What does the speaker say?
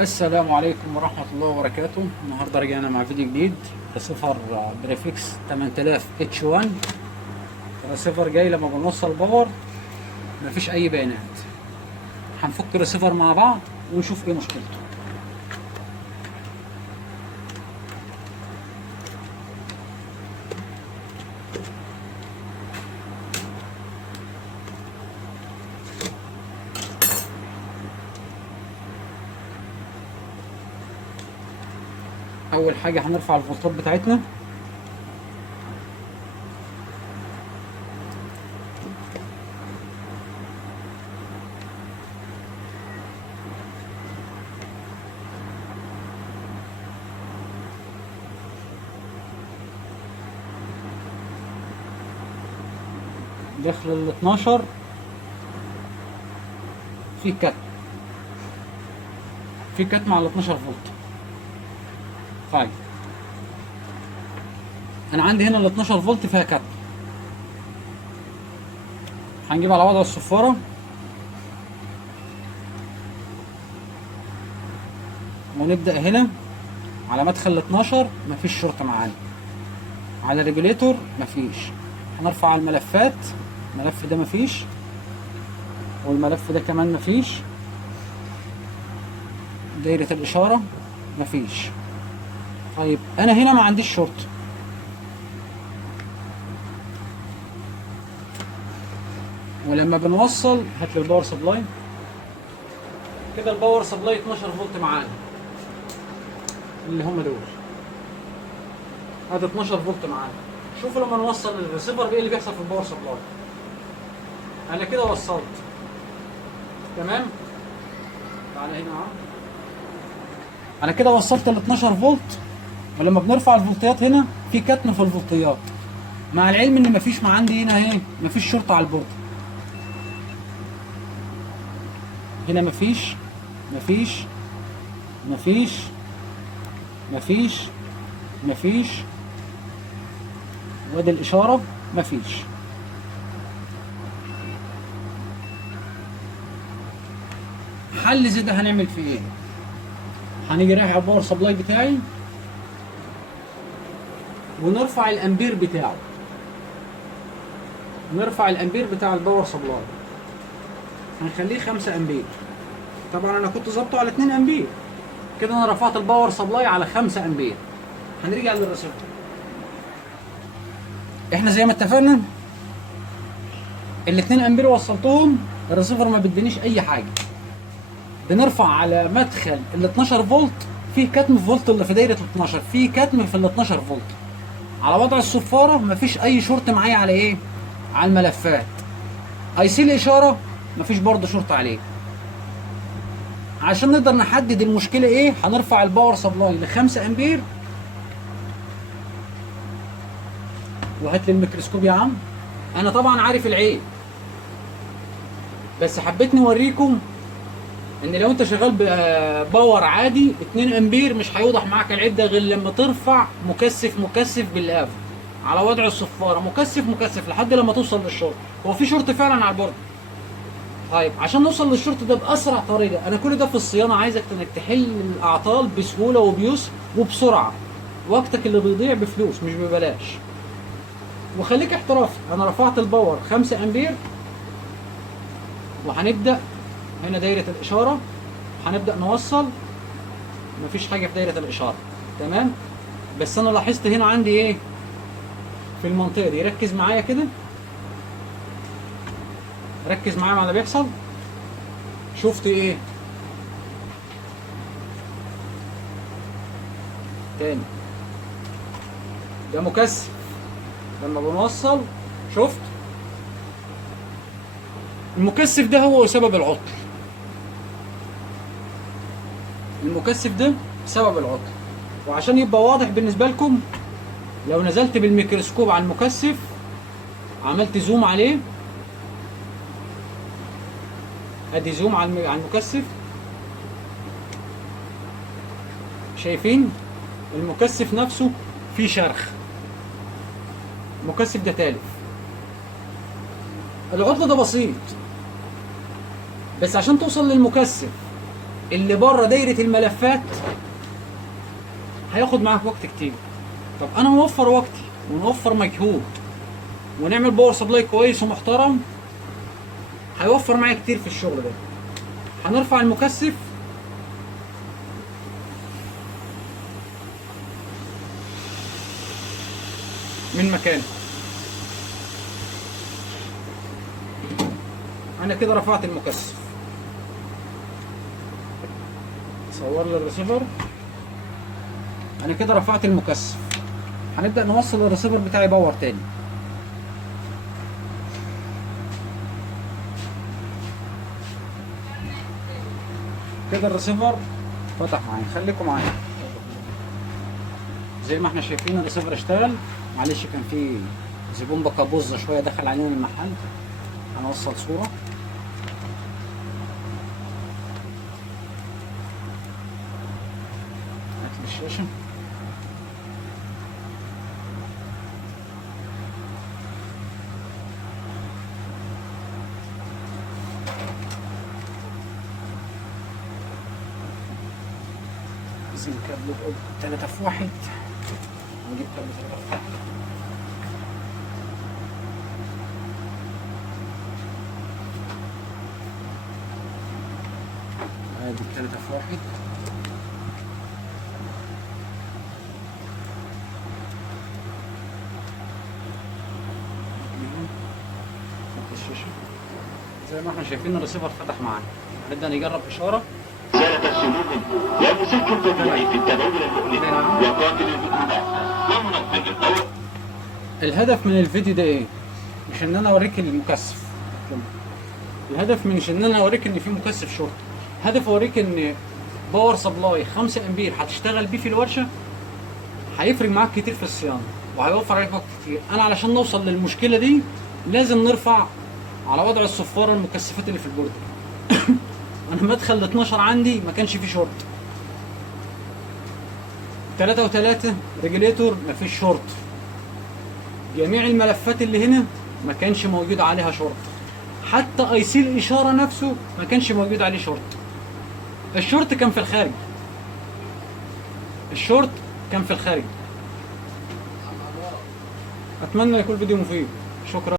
السلام عليكم ورحمة الله وبركاته. النهاردة رجعنا مع فيديو جديد. رسيفر بريفكس 8000 H1. الرسيفر جاي لما بنوصل باور مفيش أي بيانات. هنفك الرسيفر مع بعض ونشوف ايه مشكلته. أول حاجة هنرفع الفولتات بتاعتنا. داخل ال 12 في كتم على 12 فولت. طيب انا عندي هنا ال 12 فولت فيها كتم. هنجيب على وضع الصفارة ونبدأ هنا على مدخل ال 12 مفيش شرط معانا، على الريجوليتور مفيش. هنرفع الملفات، الملف ده مفيش، والملف ده كمان مفيش. دايرة الإشارة مفيش. طيب أنا هنا ما عنديش شرط، ولما بنوصل هات لي الباور سبلاي كده. الباور سبلاي 12 فولت معانا اللي هم دول، هذا 12 فولت معانا. شوفوا لما نوصل الريسيفر ايه اللي بيحصل في الباور سبلاي. انا كده وصلت تمام. تعالى هنا اهو، انا كده وصلت ال 12 فولت، ولما بنرفع الفولتيات هنا في كتم في الفولتيات، مع العلم ان مفيش عندي هنا ايه، مفيش شرطه على البورد. هنا مفيش مفيش مفيش مفيش مفيش، وادي الاشاره مفيش. حل زي ده هنعمل فيه ايه؟ هنيجي رايح على الباور سبلاي بتاعي ونرفع الامبير بتاعه. نرفع الامبير بتاع الباور سبلاي، هنخليه 5 امبير. طبعا انا كنت ظابطه على 2 امبير، كده انا رفعت الباور سبلاي على 5 امبير. هنرجع للريسيفر. احنا زي ما اتفقنا ال 2 امبير وصلتهم، الريسيفر ما بيدينيش اي حاجه. بنرفع على مدخل ال 12 فولت، فيه كتم في فولت اللي في دايره ال 12، فيه كتم في ال 12 فولت. على وضع الصفاره مفيش اي شورت معايا على ايه؟ على الملفات. اي سي الاشاره مفيش برضه شورت عليه. عشان نقدر نحدد المشكله ايه هنرفع الباور سبلاي ل 5 امبير. وهات لي الميكروسكوب يا عم. انا طبعا عارف العيب، بس حبيت نوريكم ان لو انت شغال بباور عادي 2 امبير مش هيوضح معاك العيب ده غير لما ترفع مكثف بالافو على وضع الصفاره، مكثف لحد لما توصل للشورت. هو في شورت فعلا على البورد. طيب عشان نوصل للشورت ده باسرع طريقه، انا كل ده في الصيانه عايزك انك تحل الاعطال بسهوله وبيسر وبسرعه. وقتك اللي بيضيع بفلوس مش ببلاش. وخليك احترافي. انا رفعت الباور 5 امبير، وهنبدا هنا دايره الاشاره، هنبدا نوصل. مفيش حاجه في دايره الاشاره تمام. بس انا لاحظت هنا عندي ايه في المنطقه دي. ركز معايا كده، ركز معايا مع اللي بيحصل. شفت ايه تاني؟ ده مكثف. لما بنوصل شفت المكثف ده هو سبب العطل. المكثف ده سبب العطل. وعشان يبقى واضح بالنسبه لكم، لو نزلت بالميكروسكوب على المكثف عملت زوم عليه، ادي زوم على المكثف، شايفين المكثف نفسه فيه شرخ. المكثف ده تالف. العطل ده بسيط، بس عشان توصل للمكثف اللي بره دايره الملفات هياخد معاك وقت كتير. طب انا موفر وقتي ونوفر مجهود ونعمل باور سبلاي كويس ومحترم، هيوفر معايا كتير في الشغل ده. هنرفع المكثف من مكانه. انا كده رفعت المكثف. صور لي الريسيفر. انا كده رفعت المكثف. هنبدأ نوصل الريسيفر بتاعي باور تاني. كده الريسيفر فتح معايا، خليكم معايا. زي ما احنا شايفين الريسيفر اشتغل. معلش كان في زبون بكابوزة شوية دخل علينا المحل. هنوصل صورة. هات لي الشاشة. عايزين كابل 3 في 1. نجيب كابل 3 في 1. ادي 3 في 1. الشاشة زي ما احنا شايفين الريسيفر فتح معانا. هنبدأ نجرب إشارة. رسالة السلوك يمسك الجميع في التبادل المؤلم وقاتل المؤمنات ومنظم القوى. الهدف من الفيديو ده ايه؟ مش ان انا اوريك المكثف. الهدف مش ان انا اوريك ان في مكثف شورت. هدف اوريك ان باور سبلاي 5 امبير هتشتغل بيه في الورشه هيفرق معاك كتير في الصيانه وهيوفر عليك وقت كتير. انا علشان نوصل للمشكله دي لازم نرفع على وضع الصفاره المكثفات اللي في البورد. انا مدخل ال 12 عندي ما كانش فيه شورت. 3 و3 ريجليتور ما فيش شورت. جميع الملفات اللي هنا ما كانش موجود عليها شورت. حتى اي سي الاشاره نفسه ما كانش موجود عليه شورت. الشورت كان في الخارج. الشورت كان في الخارج. اتمنى يكون الفيديو مفيد. شكرا.